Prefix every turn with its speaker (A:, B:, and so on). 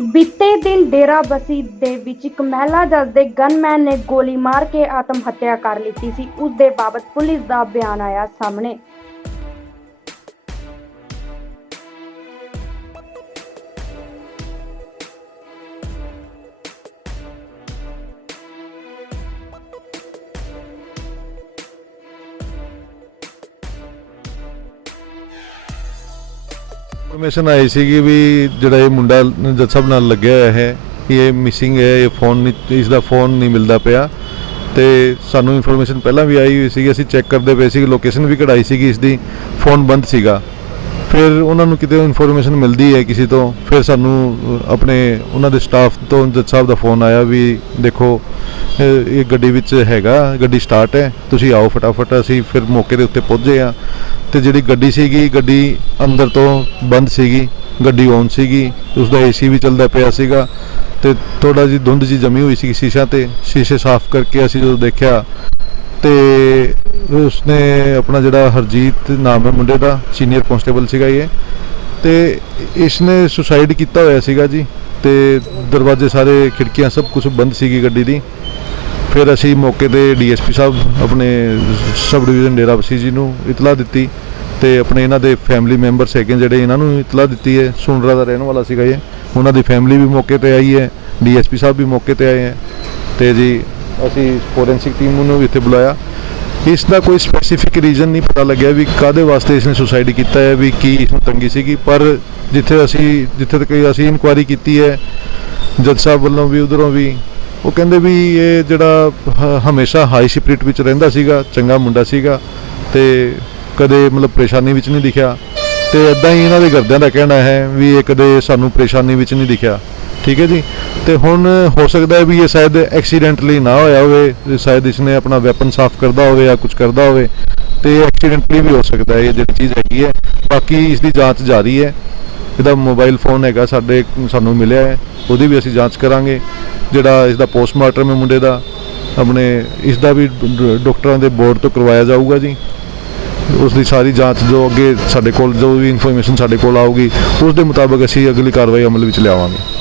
A: ਬੀਤੇ ਡੇਰਾ ਬਸੀ ਦੇ ਵਿੱਚ ਇੱਕ ਮਹਿਲਾ ਜੱਜ ਦੇ ਗਨਮੈਨ ਨੇ ਗੋਲੀ ਮਾਰ ਕੇ ਆਤਮ ਹੱਤਿਆ ਕਰ ਲਈ ਸੀ। ਉਸ ਦੇ ਬਾਬਤ ਪੁਲਿਸ ਦਾ ਬਿਆਨ ਆਇਆ ਸਾਹਮਣੇ।
B: ਇਨਫੋਰਮੇਸ਼ਨ ਆਈ ਸੀਗੀ ਵੀ ਜਿਹੜਾ ਇਹ ਮੁੰਡਾ ਜੱਜ ਸਾਹਿਬ ਨਾਲ ਲੱਗਿਆ ਹੋਇਆ ਹੈ ਕਿ ਇਹ ਮਿਸਿੰਗ ਹੈ, ਇਹ ਫੋਨ ਨਹੀਂ ਇਸ ਦਾ ਫੋਨ ਨਹੀਂ ਮਿਲਦਾ ਪਿਆ। ਤੇ ਸਾਨੂੰ ਇਨਫੋਰਮੇਸ਼ਨ ਪਹਿਲਾਂ ਵੀ ਆਈ ਹੋਈ ਸੀਗੀ, ਅਸੀਂ ਚੈੱਕ ਕਰਦੇ ਪਏ ਸੀ ਲੋਕੇਸ਼ਨ ਵੀ ਕਢਾਈ ਸੀਗੀ ਇਸ ਦੀ ਫੋਨ ਬੰਦ ਸੀਗਾ। ਫਿਰ ਉਹਨਾਂ ਨੂੰ ਕਿਤੇ ਇਨਫੋਰਮੇਸ਼ਨ ਮਿਲਦੀ ਹੈ ਕਿਸੇ ਤੋਂ, ਫਿਰ ਸਾਨੂੰ ਆਪਣੇ ਉਹਨਾਂ ਦੇ ਸਟਾਫ ਤੋਂ ਜੱਜ ਸਾਹਿਬ ਦਾ ਫੋਨ ਆਇਆ ਵੀ ਦੇਖੋ, ਇਹ ਇਹ ਗੱਡੀ ਵਿੱਚ ਹੈਗਾ, ਗੱਡੀ ਸਟਾਰਟ ਹੈ, ਤੁਸੀਂ ਆਓ ਫਟਾਫਟ, ਅਸੀਂ ਫਿਰ ਮੌਕੇ ਦੇ ਉੱਤੇ ਪਹੁੰਚੇ ਆ ਤੇ ਜਿਹੜੀ ਗੱਡੀ ਸੀਗੀ, ਗੱਡੀ ਅੰਦਰ ਤੋਂ ਬੰਦ ਸੀਗੀ, ਗੱਡੀ ਔਨ ਸੀਗੀ ਉਸ ਦਾ ਏਸੀ ਵੀ ਚੱਲਦਾ ਪਿਆ ਸੀਗਾ ਤੇ ਥੋੜਾ ਜਿਹੀ ਧੁੰਦ ਜੀ ਜਮੀ ਹੋਈ ਸੀ ਸ਼ੀਸ਼ਾ ਤੇ, ਸ਼ੀਸ਼ੇ ਸਾਫ਼ ਕਰਕੇ ਅਸੀਂ ਜਦੋਂ ਦੇਖਿਆ ਤੇ ਉਸਨੇ ਆਪਣਾ ਜਿਹੜਾ ਹਰਜੀਤ ਨਾਮ ਹੈ ਮੁੰਡੇ ਦਾ ਸੀਨੀਅਰ ਕਨਸਟੇਬਲ ਸੀਗਾ ਇਹ ਤੇ ਇਸਨੇ ਸੁਸਾਈਡ ਕੀਤਾ ਹੋਇਆ ਸੀਗਾ ਜੀ ਤੇ ਦਰਵਾਜ਼ੇ ਸਾਰੇ, ਖਿੜਕੀਆਂ ਸਭ ਕੁਝ ਬੰਦ ਸੀਗੀ ਗੱਡੀ ਦੀ ਫਿਰ ਅਸੀਂ ਮੌਕੇ ਤੇ ਡੀਐਸਪੀ ਸਾਹਿਬ ਆਪਣੇ ਸਬ ਡਿਵੀਜ਼ਨ ਡੇਰਾ ਬਸੀ ਜੀ ਨੂੰ ਇਤਲਾਹ ਦਿੱਤੀ ਤੇ ਆਪਣੇ ਇਹਨਾਂ ਦੇ ਫੈਮਿਲੀ ਮੈਂਬਰਸ ਹੈਗੇ ਜਿਹੜੇ ਇਹਨਾਂ ਨੂੰ ਇਤਲਾਹ ਦਿੱਤੀ ਹੈ ਸੁੰਡਰਾ ਦਾ ਰਹਿਣ ਵਾਲਾ ਸੀਗਾ ਇਹ। ਉਹਨਾਂ ਦੀ ਫੈਮਿਲੀ ਵੀ ਮੌਕੇ ਤੇ ਆਈ ਹੈ, ਡੀਐਸਪੀ ਸਾਹਿਬ ਵੀ ਮੌਕੇ ਤੇ ਆਏ ਹੈ ਤੇ ਜੀ ਅਸੀਂ ਫੋਰੈਂਸਿਕ ਟੀਮ ਨੂੰ ਵੀ ਇੱਥੇ ਬੁਲਾਇਆ। ਇਸ ਦਾ ਕੋਈ ਸਪੈਸੀਫਿਕ ਰੀਜ਼ਨ ਨਹੀਂ ਪਤਾ ਲੱਗਿਆ ਵੀ ਕਾਦੇ ਵਾਸਤੇ ਇਸਨੇ ਸੁਸਾਈਡ ਕੀਤਾ ਹੈ, ਵੀ ਕੀ ਇਸ ਨੂੰ ਤੰਗੀ ਸੀਗੀ, ਪਰ ਜਿੱਥੇ ਅਸੀਂ ਜਿੱਥੇ ਤੱਕ ਅਸੀਂ ਇਨਕੁਆਇਰੀ ਕੀਤੀ ਹੈ, ਜੱਜ ਸਾਹਿਬ ਵੱਲੋਂ ਵੀ, ਉਧਰੋਂ ਵੀ ਉਹ ਕਹਿੰਦੇ ਵੀ ਇਹ ਜਿਹੜਾ ਹ- ਹਮੇਸ਼ਾ ਹਾਈ ਸਪਿਰਿਟ ਵਿੱਚ ਰਹਿੰਦਾ ਸੀਗਾ, ਚੰਗਾ ਮੁੰਡਾ ਸੀਗਾ ਤੇ ਕਦੇ ਮਤਲਬ ਪਰੇਸ਼ਾਨੀ ਵਿੱਚ ਨਹੀਂ ਦਿਖਿਆ। ਤੇ ਇਦਾਂ ਹੀ ਇਹਨਾਂ ਦੇ ਘਰਦਿਆਂ ਦਾ ਕਹਿਣਾ ਹੈ ਵੀ ਇਹ ਕਦੇ ਸਾਨੂੰ ਪਰੇਸ਼ਾਨੀ ਵਿੱਚ ਨਹੀਂ ਦਿਖਿਆ। ਠੀਕ ਹੈ ਜੀ? ਤੇ ਹੁਣ ਹੋ ਸਕਦਾ ਹੈ ਵੀ ਇਹ ਸ਼ਾਇਦ ਐਕਸੀਡੈਂਟਲੀ ਨਾ ਹੋਇਆ ਹੋਵੇ ਸ਼ਾਇਦ ਇਸਨੇ ਆਪਣਾ ਵੈਪਨ ਸਾਫ਼ ਕਰਦਾ ਹੋਵੇ ਜਾਂ ਕੁਝ ਕਰਦਾ ਹੋਵੇ, ਤੇ ਐਕਸੀਡੈਂਟਲੀ ਵੀ ਹੋ ਸਕਦਾ ਹੈ, ਇਹ ਜਿਹੜੀ ਚੀਜ਼ ਹੈਗੀ ਹੈ। ਬਾਕੀ ਇਸ ਦੀ ਜਾਂਚ ਜਾਰੀ ਹੈ। ਇਹਦਾ ਮੋਬਾਈਲ ਫੋਨ ਹੈਗਾ, ਸਾਡੇ, ਸਾਨੂੰ ਮਿਲਿਆ ਹੈ, ਉਹਦੀ ਵੀ ਅਸੀਂ ਜਾਂਚ ਕਰਾਂਗੇ। ਜਿਹੜਾ ਇਸ ਦਾ ਪੋਸਟਮਾਰਟਮ ਹੈ ਮੁੰਡੇ ਦਾ, ਆਪਣੇ ਇਸ ਦਾ ਵੀ ਡ- ਡਾਕਟਰਾਂ ਦੇ ਬੋਰਡ ਤੋਂ ਕਰਵਾਇਆ ਜਾਊਗਾ ਜੀ। ਉਸ ਦੀ ਸਾਰੀ ਜਾਂਚ ਜੋ ਅੱਗੇ ਸਾਡੇ ਕੋਲ, ਜੋ ਵੀ ਇਨਫੋਰਮੇਸ਼ਨ ਸਾਡੇ ਕੋਲ ਆਊਗੀ, ਉਸ ਦੇ ਮੁਤਾਬਕ ਅਸੀਂ ਅਗਲੀ ਕਾਰਵਾਈ ਅਮਲ ਵਿੱਚ ਲਿਆਵਾਂਗੇ।